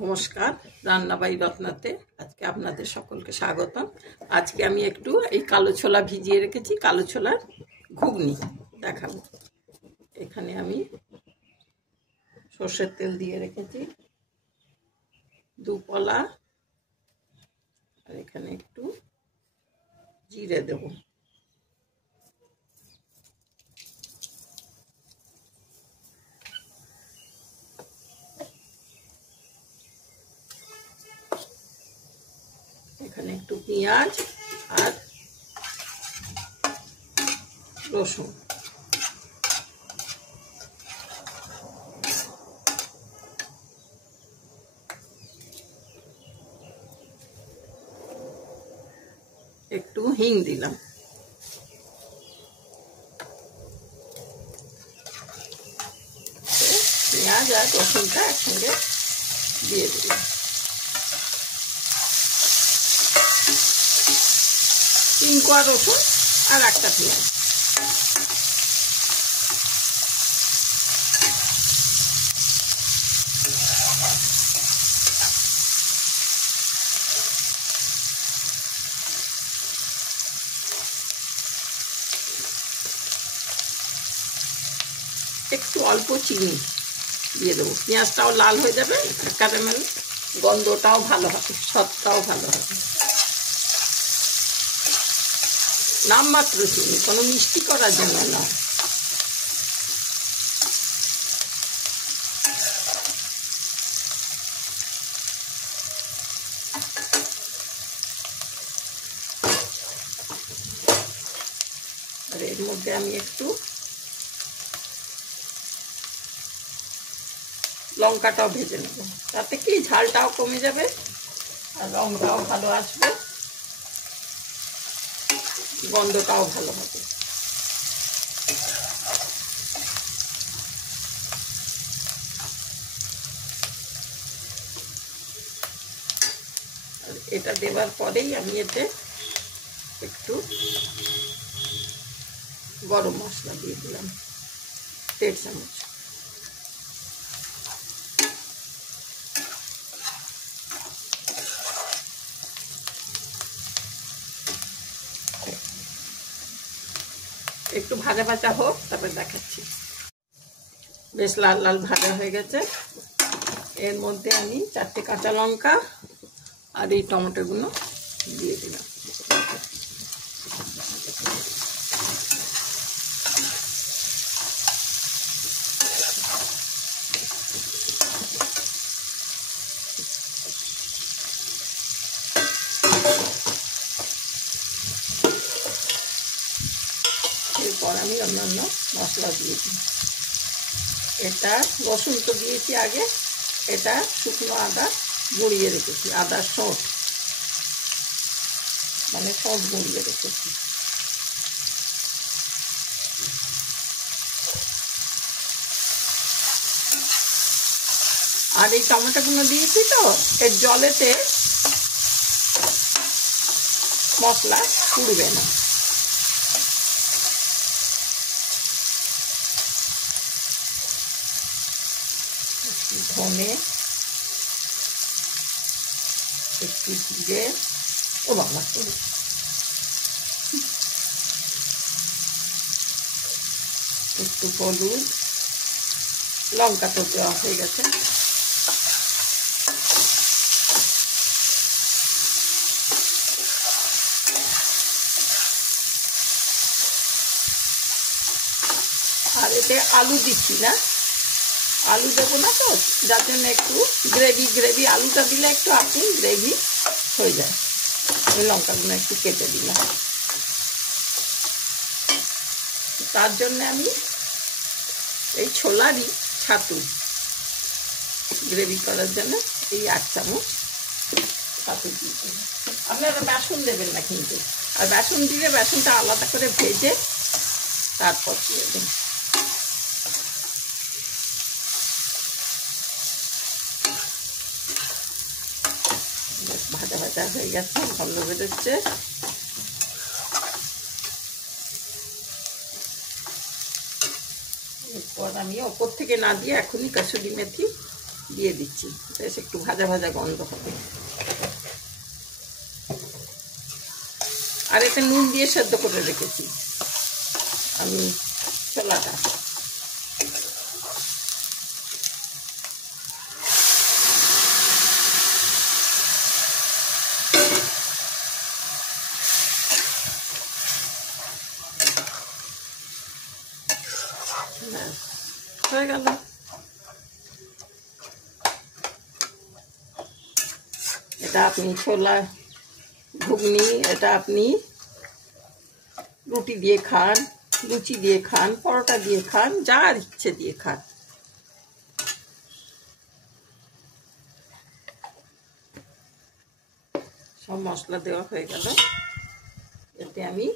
নমস্কার, রান্নাবাড়ি রত্নাতে আজকে আপনাদের সকলকে স্বাগতম। আজকে আমি একটু এই কালো ছোলা ভিজিয়ে রেখেছি, কালো ছোলার ঘুগনি দেখাবো। এখানে আমি সর্ষের তেল দিয়ে রেখেছি 2 পলা, আর এখানে একটু জিরে দেব। এখানে একটু পেঁয়াজ আর রসুন, একটু হিং দিলাম। পেঁয়াজ আর রসুনটা একসঙ্গে দিয়ে দিলাম। 3 কোয়া রসুন আর একটা পেঁয়াজ। একটু অল্প চিনি দিয়ে দেবো, পেঁয়াজটাও লাল হয়ে যাবে, ক্যারামেল গন্ধটাও ভালো হবে, স্বাদটাও ভালো হবে। নামমাত্র চিনি, কোনো মিষ্টি করার জন্য না। আর এর মধ্যে আমি একটু লঙ্কাটাও ভেজে নেব, তাতে কি ঝালটাও কমে যাবে আর রঙটাও ভালো আসবে, গন্ধটাও ভালো হবে। আর এটা দেওয়ার পরেই আমি এতে একটু গরম মশলা দিয়ে দিলাম 1.5 চামচ। একটু ভাজা ভাজা হোক, তারপর দেখাচ্ছি। বেশ লাল লাল ভাজা হয়ে গেছে। এর মধ্যে আমি 4টে কাঁচা লঙ্কা আর এই টমেটোগুলো দিয়ে দিলাম। এরপর আমি অন্যান্য মশলা দিয়ে দিই। এটা রসুন তো দিয়েছি আগে, এটা শুকনো আদা গুঁড়িয়ে রেখেছি, আদার সঁট, মানে সব গুঁড়িয়ে রেখেছি। আর এই টমেটোগুলো দিয়েছি তো, এর জলেতে মশলা পুড়বে না। ধনে, একটু জিরে, ও বাবা, একটু হলুদ, লঙ্কা তো দেওয়া হয়ে গেছে। আর এতে আলু দিচ্ছি না, আলু দেবো না তো, যার জন্য একটু গ্রেভি, আলুটা দিলে একটু আপনি গ্রেভি হয়ে যায়। ওই লঙ্কাগুলো একটু কেটে দিলাম, তার জন্য আমি এই ছোলারই ছাতু গ্রেভি করার জন্য এই 8 চামচ ছাতু দিয়ে দেবেন। আপনারা বেসন দেবেন না কিন্তু, আর বেসন দিলে বেসনটা আলাদা করে ভেজে তারপর দিয়ে দেবেন। ভাজা ভাজা হয়ে গেছে, গন্ধ বেরোচ্ছে। এরপর আমি ওপর থেকে না দিয়ে এখনই কাসুরি মেথি দিয়ে দিচ্ছি, বেশ একটু ভাজা ভাজা গন্ধ হবে। আর এতে নুন দিয়ে সেদ্ধ করে রেখেছি আমি ছোলাটা। হয়ে গেল। এটা আপনি ছোলা ঘুগনি, এটা আপনি রুটি দিয়ে খান, লুচি দিয়ে খান, পরোটা দিয়ে খান, যার ইচ্ছে দিয়ে খান। সব মশলা দেওয়া হয়ে গেল। এতে আমি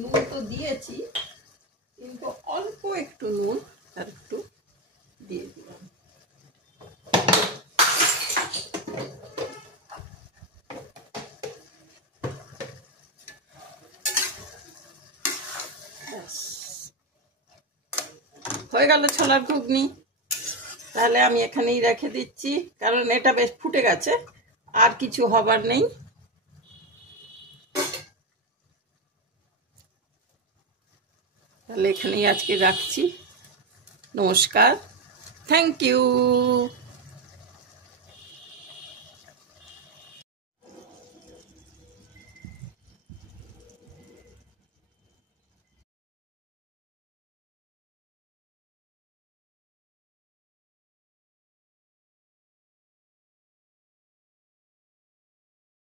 নুন তো দিয়েছি, কিন্তু অল্প একটু নুন আর একটু দিয়ে দিলাম। হয়ে গেল ছোলার ঘুগনি। তাহলে আমি এখানেই রেখে দিচ্ছি, কারণ এটা বেশ ফুটে গেছে, আর কিছু হবার নেই। তাহলে এখানেই আজকে রাখছি। নমস্কার, থ্যাংক ইউ।